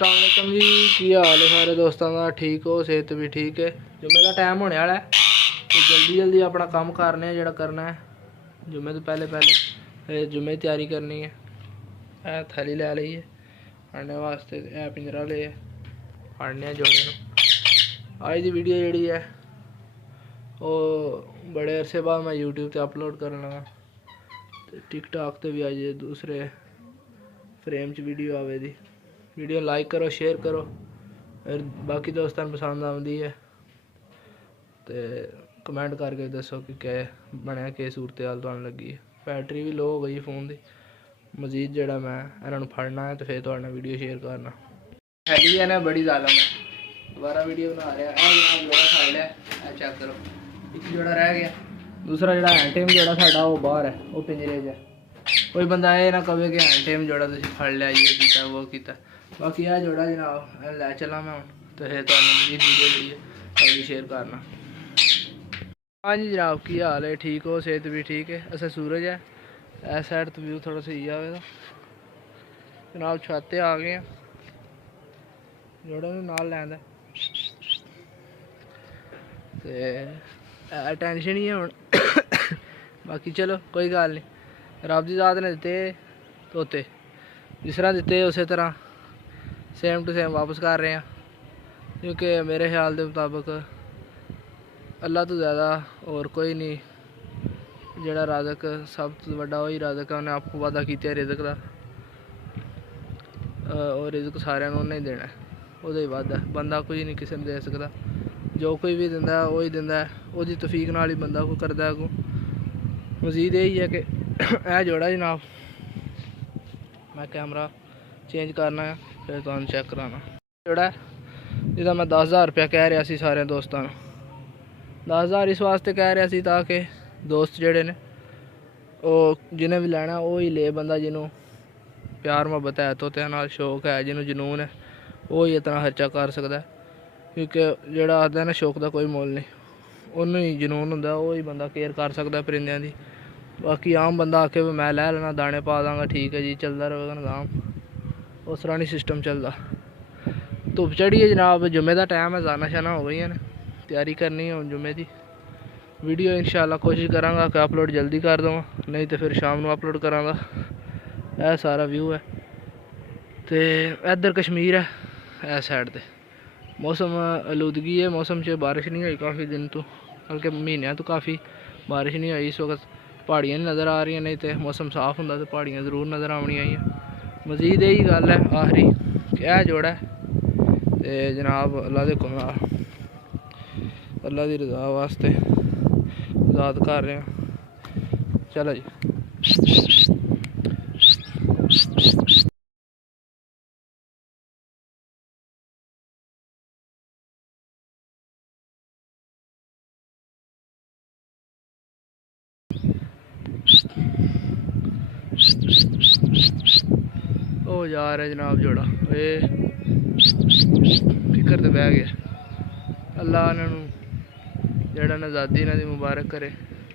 अस्सलाम वालेकुम जी, की हाल है सारे दोस्तों का? ठीक हो? सेहत भी ठीक है? जुम्मे का टाइम होने वाला है तो जल्दी जल्दी अपना काम करने जो करना है। जुम्मे तो पहले फिर जुम्मे की तैयारी करनी है। थैली लै ली है फड़ने वास्ते, पिंजरा ले फड़ने जोड़े अज की वीडियो जी है वो बड़े अरसे बाद मैं यूट्यूब पर अपलोड करन लगा। टिकटॉक पर भी अज दूसरे फ्रेम च वीडियो आवे दी। वीडियो लाइक करो, शेयर करो, और बाकी दोस्तों पसंद आती है तो कमेंट करके दसो कि क्या बनया, कि सूरत हाल तुहानू लगी है। बैटरी भी लो हो गई फ़ोन की। मजीद जोड़ा मैं इन्होंने फड़ना है तो फिर तुहाडे नाल वीडियो शेयर करना। हैगी है ना बड़ी ज़ालम है, दोबारा वीडियो बना रहा है। जोड़ा फड़ लिया, चेक करो, एक जोड़ा रह गया। दूसरा जोड़ा हैंड जोड़ा साडा वो बाहर है, वो पिंजरे च है। कोई बंदा ये ना कहे कि हैंड जोड़ा तुसीं फड़ लिया, ये किया वो किया। बाकी यह जोड़ा जनाब लै चला मैं हूँ तो फिर तुहानू मजीद वीडियो जी है अगली शेयर करना। हाँ जी जनाब, की हाल है? ठीक हो? सेहत भी ठीक है? असं सूरज है इस साइड तो व्यू थोड़ा सही आएगा जनाब। छत आ गए हैं, जोड़े नाल लैंदा ते टेंशन ही है हुण। बाकी चलो कोई गल नहीं, रब दी ज़ात ने दिते तोते, जिस तरह दिते उस तरह सेम टू सेम वापस कर रहे हैं। क्योंकि मेरे ख्याल के मुताबिक अल्लाह तो ज़्यादा और कोई नहीं, जोड़ा राजक सब तो बड़ा वही राजक है, उन्हें आपको वादा किया रिजक का, और रिजक सारे उन्हें ही देना है, वो ही वादा है। बंदा कुछ नहीं किसी ने दे सकता, जो कोई भी दिंदा वही दिंदा है, वो तौफीक नाल ही बंदा को करता है। मजीद यही है कि यह जोड़ा जनाब मैं कैमरा चेंज करना है फिर तुहानू चेक कराना। जोड़ा जिदा मैं 10,000 रुपया कह रहा सी सारे दोस्तों, 10,000 इस वास्ते कह रहा सी ताकि दोस्त जोड़े ने वो जिन्हें भी लैना वो ही ले। बंदा जिन्हों प्यार मुहब्बत है, तोते नाल शौक है, जिन्हों जनून है, वो ही इतना खर्चा कर सकता है। क्योंकि जोड़ा आखदा ना शौक का कोई मुल नहीं, उन्होंने ही जनून होंदा, वो ही बंदा केयर कर सकता परिंदियां दी। बाकी आम बंदा आके भी मैं लै लेना, दाने पा दांगा, ठीक है जी, चलता रहेगा निज़ाम, उस तरह नहीं सिस्टम चलता। धुप चढ़ी है जनाब, जुम्मे का टाइम है, जाना शाना हो गई ने, तैयारी करनी है जुम्मे की। वीडियो इंशाल्लाह कोशिश करांगा कि अपलोड जल्दी कर दूँ, नहीं तो फिर शाम को अपलोड करांगा। यह सारा व्यू है तो इधर कश्मीर है इस साइड ते मौसम आलूदगी है, मौसम च बारिश नहीं हुई काफ़ी दिन तो, बल्कि महीनों तो काफ़ी बारिश नहीं हुई। इस वक्त पहाड़ियाँ नहीं नज़र आ रही, नहीं तो मौसम साफ होंदा तो पहाड़ियाँ जरूर नज़र आनियां। मजीद यही गल है आखिरी कि यह जोड़ा है तो जनाब अल्लाह के हुक्म नाल अल्लाह की रज़ा वास्ते आज़ाद कर रहे हैं। चलो जी, ओ जा रहा है जनाब जोड़ा, ये फिकर तो बह गया। अल्लाह इन्हों जड़ा आज़ादी इन्हों की मुबारक करे,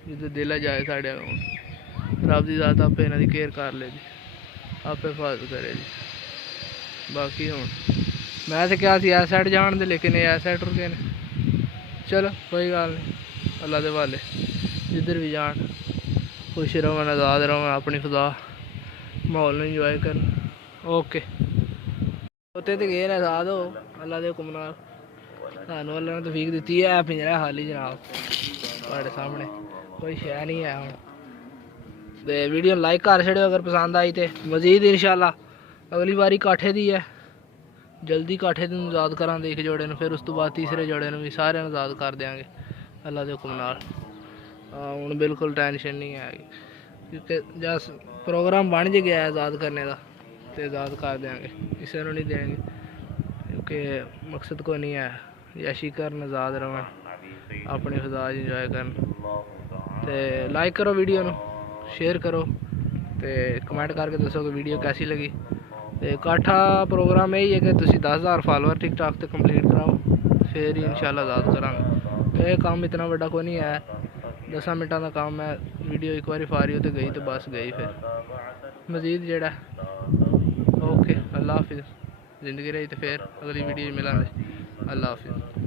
जिद्दर दिल जाए साढ़े रब की ज़ात आपे इन्हों की केयर कर ले जी, आपे हिफाजत करे जी। बाकी हूँ मैं तो क्या इस साइड जान दे, लेकिन ये इस साइड रुके हैं। चलो कोई गल नहीं, अल्लाह के हवाले, जिधर भी जान खुश रहो, आज़ाद रहो, अपनी खुदा माहौल इंजॉय कर। ओके तोते तो गए ने आज़ाद हो अल्लाह के हुक्म नाल, सानू अल्लाह ने तौफीक दी है। पिंजरा खाली जनाब तुहाडे सामने, कोई शै नहीं है हुण। तो वीडियो लाइक कर छड़ियो अगर पसंद आई तो। मजीद इंशाल्लाह अगली बारी काठे दी है, जल्दी काठे दिन आज़ाद करा एक जोड़े, फिर उस तो बाद तीसरे जोड़े भी सारे आज़ाद कर देंगे अल्लाह के हुक्म नाल। हुण बिल्कुल टेंशन नहीं है, क्योंकि जस प्रोग्राम बन ज गया आज़ाद करने का तो आज़ाद कर देंगे, किसी को नहीं देंगे। क्योंकि मकसद को नहीं है यशी करन, आज़ाद रहन, अपनी खुदा इंजॉय करन। तो लाइक करो वीडियो को, शेयर करो तो कमेंट करके दसो कि वीडियो कैसी लगी। तो काठा प्रोग्राम यही है कि तुम 10,000 फॉलोअर टिकटॉक से कंप्लीट कराओ, फिर ही इंशाल्लाह आज़ाद करांगे। ये काम इतना बड़ा कोई नहीं है, 10 मिनटों का काम है। वीडियो एक बार फारी तो गई तो बस गई, फिर मजीद जोड़ा ओके अल्लाह हाफिज़। ਜ਼ਿੰਦਗੀ ਰਹੀ ਤੇ ਫਿਰ ਅਗਲੀ ਵੀਡੀਓ 'ਚ ਮਿਲਾਂਗੇ। ਅੱਲਾ ਹਾਫਿਜ਼।